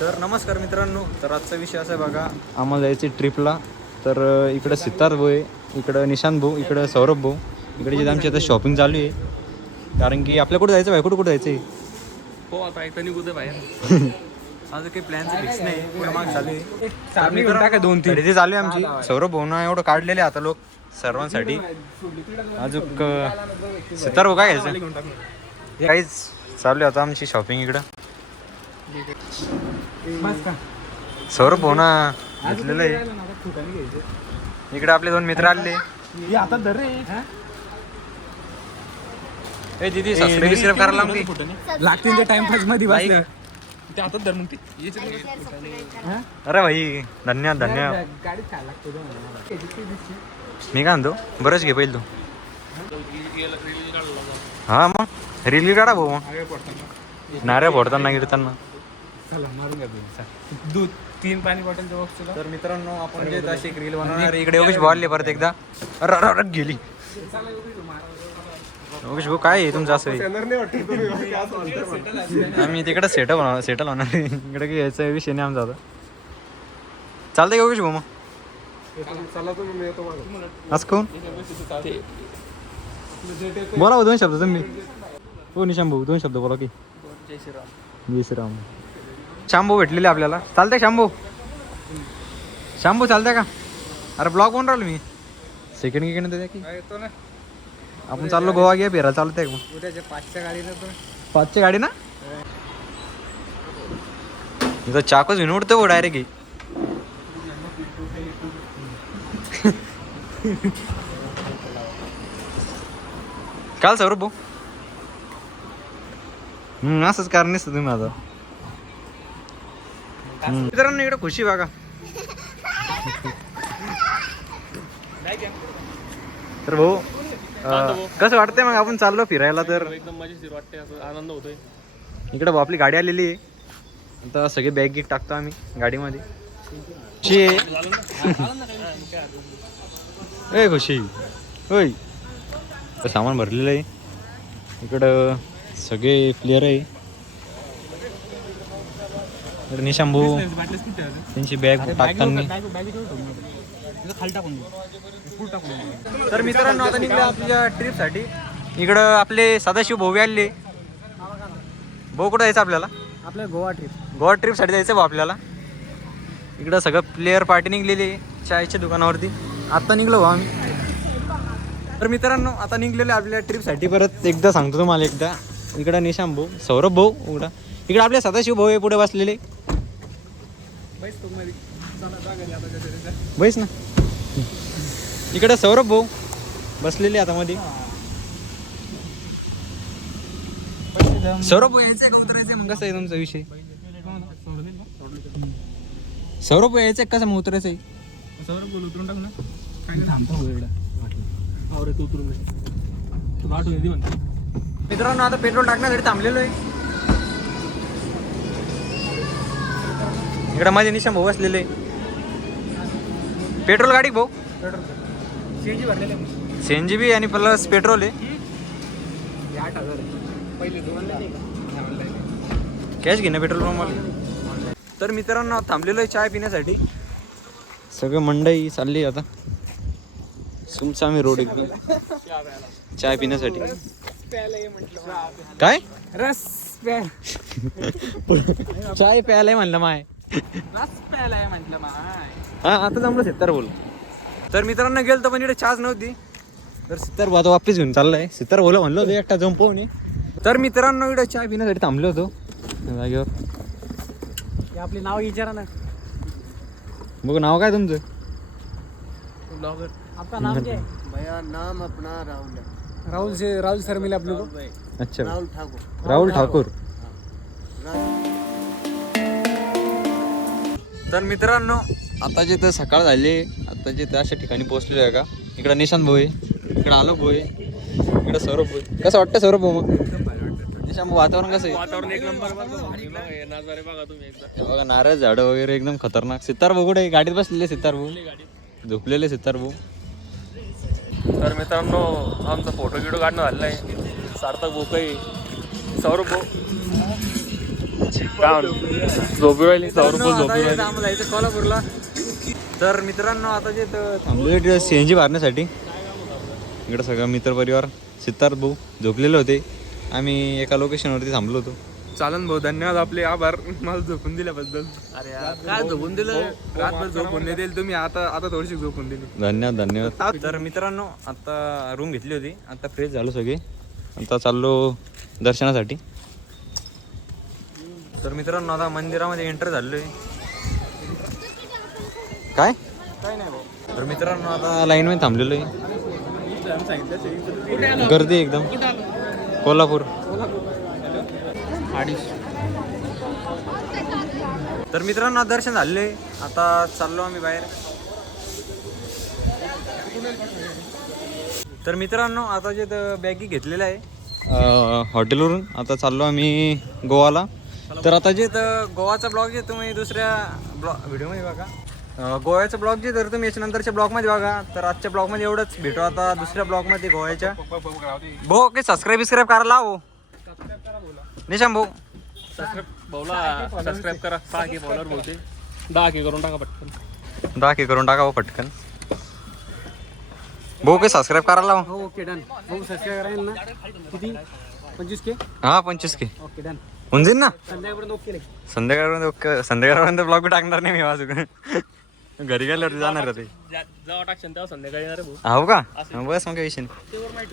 तर नमस्कार मित्रांनो तर आजचा विषय असा आहे बघा आम्हाला जायचे ट्रिपला तर इकडं सिद्धार्थ भाऊ आहे इकडं निशांत भाऊ इकडं सौरभ भाऊ. इकडे जिथे आमची आता शॉपिंग चालू आहे. कारण की आपल्या कुठं जायचं भाई कुठं कुठं जायचं आहे हो आता एकदा निघू दे बाहेर. आज काही प्लॅनचं फिक्स नाही पुढे माग चालू आहे. टाका दोन तीन खरेदी चालू आहे आमची. सौरभ भाऊना एवढं काढलेले आता लोक सर्वांसाठी. अजून सितार भाऊ काय घ्यायचं? काहीच चालू आहे आता आमची शॉपिंग इकडं. सौरभ भाऊ ना. घेतलेलं आहे. इकडे आपले दोन मित्र आले. आता धर रे. ए दीदी सबस्क्राईब बिस्क्राईब करायला लावते लागतील ते टाइमपासमध्ये बसल्या ते आता धर मग ते. याच्यात अरे भाई धन्यवाद धन्यवाद गाडीत काय लागतो मी काय म्हणतो? बरंच घे पहिले तू. हा मग. रील काढा भाऊ. मग नाऱ्या फोडताना गिरताना चला मारून घ्या. दूध तीन पाणी बॉटलचं बॉक्स तुला तर मित्रांनो आपण जे अशी एक रील बनवणार इकडे योगेश भाऊ आले परत एकदा. गेली. योगेश भाऊ काय आहे तुमचं असं? आम्ही तिकडे सेटल होणार सेटल होणार आहे. इकडे काही यायचा विषय नाही आमचा आता. चालतंय का योगेश भाऊ मग. असं कोण बोला भाऊ, दोन शब्द तुम्ही. हो निशाम भाऊ दोन शब्द बोला की. जय श्रीराम. जय श्रीराम. शांभू भेटलेले आपल्याला. चालतंय शांभू शांभू चालतंय का? अरे ब्लॉग कोण राहिलो मी. सेकंड गिकंड की? येतो ना. आपण चाललो गोवा घ्या फिरा चालतंय का उद्याच्या पाचच्या तर पाचची गाडी ना इथं चाकच घेऊन उडतो हो. डायरेक्ट काल सौरभ भाऊ. हम्म, असंच कारण नसतं तुम्ही हम्म. मित्रांनो इकडे खुशी बघा. तर भाऊ कसं वाटतंय मग आपण चाललो फिरायला तर? एकदम मजेशीर वाटते असं आनंद होतोय. इकडे भाऊ आपली गाडी आलेली आहे. आता सगळे बॅग गिक टाकतो आम्ही गाडीमध्ये. खुशी ए खुशी. होय. सामान भरलेलं आहे. इकडं सगळे प्लेअर आहे तर निशाम भाऊ बाटलीच कुठे आहे? त्यांची बॅग टाकताना बॅग- बॅग इकडे ठेवून दे. इथं खाली टाकून दे. पुढं टाकून दे. तर मित्रांनो आता निघले आपल्या ट्रिपसाठी इकडं आपले सदाशिव भाऊ आले भाऊ कुठं जायचं आपल्याला? आपल्या गोवा ट्रिप गोवा ट्रिपसाठी जायचं भाऊ आपल्याला. इकडं सगळं प्लेअर पार्टी निघलेली चायच्या दुकानावरती. आता निघलो भाऊ आम्ही. तर मित्रांनो आता निघलेले आपल्या ट्रिपसाठी परत एकदा सांगतो तुम्हाला एकदा. इकडं निशाम भाऊ सौरभ भाऊ उघडा. इकडं आपले सदाशिव भाऊ आहे पुढे बसलेले. बैस ना. इकडं सौरभ भाऊ बसलेले आता मध्ये. सौरभ भाऊ यायचंय का उतरायचंय? मग कसं आहे तुमचा विषय? सौरभ भाऊ यायचंय कसं मग उतरायचंय? सौरभ बोल उतरून टाक ना. काय थांबतो एवढा. उतरून मित्रांनो आता पेट्रोल टाकण्यासाठी थांबलेलो आहे. इकडं माझे निशाम भाऊ असलेले पेट्रोल गाडी भाऊ. सीएनजी भरलेले सीएनजी बी आणि प्लस पेट्रोल आहे. आठ हजार आहे. पहिले दोन कॅश घे ना पेट्रोल पंपवाले तर मित्रांनो थांबलेलो आहे चाय पिण्यासाठी. सगळं मंडई चालली आता. सुमसामी रोड एकदम चाय पिण्यासाठी. काय? रस प्या चाय प्यायलाय म्हणलं माय. रस प्यायला म्हटलं माय. हा आता जमलं सित्तार बोल. तर मित्रांनो गेलो तर पण इकडे चार्ज नव्हती. तर सित्तार भाऊ आता वापस घेऊन चाललाय. सित्तार बोला म्हणलं होतं एकटा जाऊन पाहून ये. तर मित्रांनो इकडे चाय पिण्यासाठी थांबलो होतो. जागेवर. आपले नाव विचारा ना. बघ नाव काय तुमचं? ब्लॉगर आपका नाम क्या? है मेरा नाम अपना राहुल. है राहुल से राहुल सर मिले आप लोगों को? अच्छा. राहुल ठाकुर. राहुल ठाकूर. तर मित्रांनो आता जिथं सकाळ झाली आता जिथं अशा ठिकाणी पोहोचलो आहे का? इकडं निशांत भाऊ आहे इकडं आलोक भाऊ आहे इकडं सौरभ भाऊ आहे. कसं वाटतं सौरभ भाऊ मग? निशांत भाऊ वातावरण कसं आहे? वातावरण एक नंबर नजारे बघा तुम्ही एकदा. हे बघा नारळ झाडं वगैरे एकदम खतरनाक. सितार भाऊ कुठे आहे? गाडीत बसलेले सितार भाऊ. झोपलेले सितार भाऊ. तर मित्रांनो आमचा फोटो गिटो काढणं झालेला आहे. सार्थक बोकई सौरभ भाऊ? झोपी राहिली कोल्हापूरला. तर मित्रांनो आता जे थांबलो सी एन जी भरण्यासाठी इकडं सगळं मित्र परिवार सिद्धार्थ भाऊ झोपलेले होते. आम्ही एका लोकेशनवरती थांबलो होतो. चालन भाऊ धन्यवाद आपले आभार. मला झोपून दिल्याबद्दल अरे काय झोपून दिलं? रातभर झोपून नाही दिली तुम्ही आता आता थोडीशी झोपून दिली. धन्यवाद धन्यवाद. तर मित्रांनो आता रूम घेतली होती. आता फ्रेश झालो सगळे. आता चाललो दर्शनासाठी. तर मित्रांनो आता मंदिरामध्ये एंटर झालेलो आहे काय? काय नाही भाऊ. तर मित्रांनो आता लाईनमध्ये थांबलेलो आहे. गर्दी एकदम. कोल्हापूर. तर मित्रांनो दर्शन आहे. आता चाललो आम्ही बाहेर. तर मित्रांनो आता जे बॅगी घेतलेलं आहे. हॉटेलवरून आता चाललो आम्ही गोवाला. तर आता जे त- गोवाचा ब्लॉग जे तुम्ही दुसऱ्या ब्लॉग व्हिडिओमध्ये बघा. गोव्याचा ब्लॉग जे तर तुम्ही याच्यानंतरच्या ब्लॉगमध्ये बघा. तर आजच्या ब्लॉगमध्ये एवढंच. भेटू आता दुसऱ्या ब्लॉगमध्ये गोव्याच्या. भाऊ ओके सबस्क्राईब बिस्क्राईब करायला लाव. निशाम भाऊ. सबस्क्राईब करा. दहा के करून टाका पटकन. दहा के करून पटकन. भाऊ काही सबस्क्राईब लाव. हो ओके डन भाऊ सबस्क्राईब करायला ना किती? पंचवीस के? हा पंचवीस के. Okay done. होऊन जाईल ना? संध्याकाळपर्यंत ओके संध्याकाळपर्यंत ओके- संध्याकाळपर्यंत ब्लॉग बी टाकणार नाही मी वाजून घरी गेल्यावरती जाणार होते जेव्हा टाकशन तेव्हा संध्याकाळी येणार आहे भाऊ. हो का? बस मग काही विषय नाही.